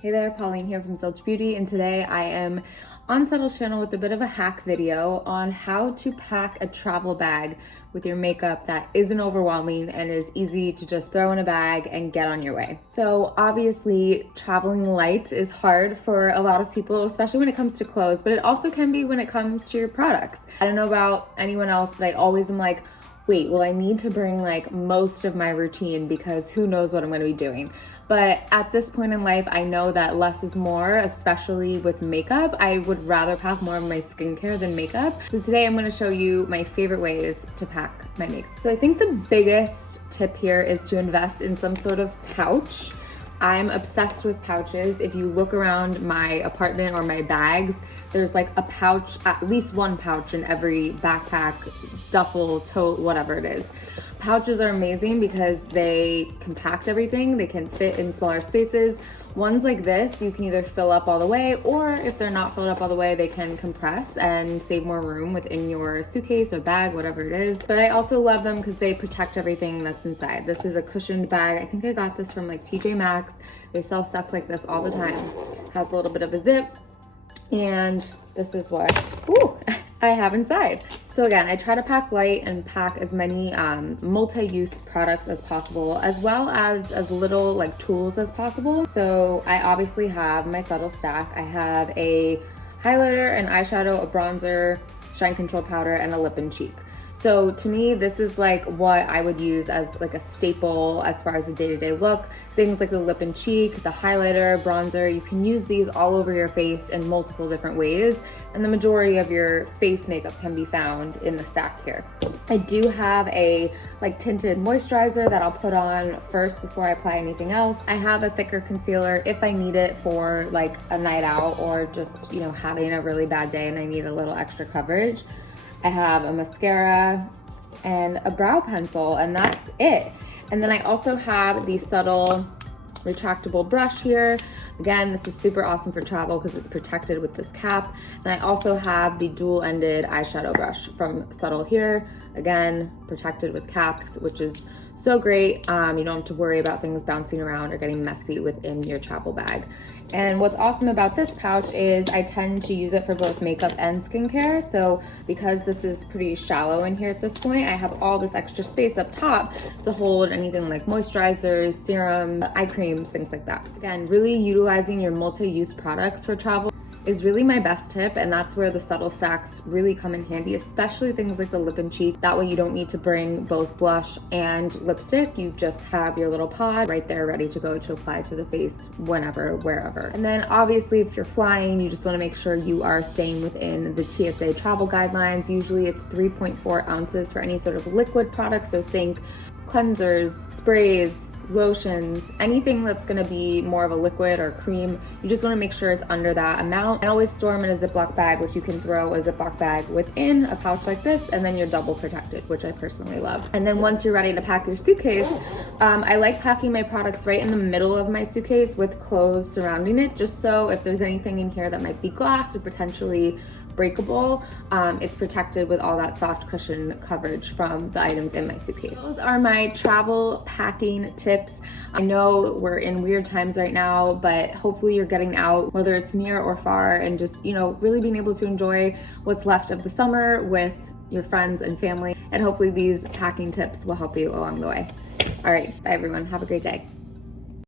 Hey there, Pauline here from Subtl Beauty, and today I am on Subtl's channel with a bit of a hack video on how to pack a travel bag with your makeup that isn't overwhelming and is easy to just throw in a bag and get on your way. So obviously traveling light is hard for a lot of people, especially when it comes to clothes, but it also can be when it comes to your products. I don't know about anyone else, but I always am like, wait, well, I need to bring like most of my routine because who knows what I'm going to be doing. But at this point in life, I know that less is more, especially with makeup. I would rather pack more of my skincare than makeup. So today I'm going to show you my favorite ways to pack my makeup. So I think the biggest tip here is to invest in some sort of pouch. I'm obsessed with pouches. If you look around my apartment or my bags, there's like a pouch, at least one pouch in every backpack, duffel, tote, whatever it is. Pouches are amazing because they compact everything. They can fit in smaller spaces. Ones like this, you can either fill up all the way, or if they're not filled up all the way, they can compress and save more room within your suitcase or bag, whatever it is. But I also love them because they protect everything that's inside. This is a cushioned bag. I think I got this from like TJ Maxx. They sell sets like this all the time. Has a little bit of a zip. And this is what I have inside. So again, I try to pack light and pack as many multi-use products as possible, as well as little like tools as possible. So I obviously have my Subtl stack. I have a highlighter, an eyeshadow, a bronzer, shine control powder, and a lip and cheek. So to me, this is like what I would use as like a staple as far as a day-to-day look. Things like the lip and cheek, the highlighter, bronzer, you can use these all over your face in multiple different ways. And the majority of your face makeup can be found in the stack here. I do have a like tinted moisturizer that I'll put on first before I apply anything else. I have a thicker concealer if I need it for like a night out or just, you know, having a really bad day and I need a little extra coverage. I have a mascara and a brow pencil, and that's it. And then I also have the Subtl retractable brush here. Again, this is super awesome for travel because it's protected with this cap. And I also have the dual-ended eyeshadow brush from Subtl here. Again, protected with caps, which is so great. You don't have to worry about things bouncing around or getting messy within your travel bag. And what's awesome about this pouch is I tend to use it for both makeup and skincare. So because this is pretty shallow in here at this point, I have all this extra space up top to hold anything like moisturizers, serum, eye creams, things like that. Again, really utilizing your multi-use products for travel is really my best tip, and that's where the Subtl stacks really come in handy, especially things like the lip and cheek. That way you don't need to bring both blush and lipstick. You just have your little pod right there ready to go to apply to the face whenever, wherever. And then obviously if you're flying, you just want to make sure you are staying within the TSA travel guidelines. Usually it's 3.4 ounces for any sort of liquid product, so think cleansers, sprays, lotions, anything that's going to be more of a liquid or cream. You just want to make sure it's under that amount. And always store them in a Ziploc bag, which you can throw a Ziploc bag within a pouch like this, and then you're double protected, which I personally love. And then once you're ready to pack your suitcase, I like packing my products right in the middle of my suitcase with clothes surrounding it, just so if there's anything in here that might be glass or potentially breakable, it's protected with all that soft cushion coverage from the items in my suitcase. Those are my travel packing tips. I know we're in weird times right now, but hopefully you're getting out, whether it's near or far, and just, you know, really being able to enjoy what's left of the summer with your friends and family. And hopefully these packing tips will help you along the way. All right, bye everyone. Have a great day.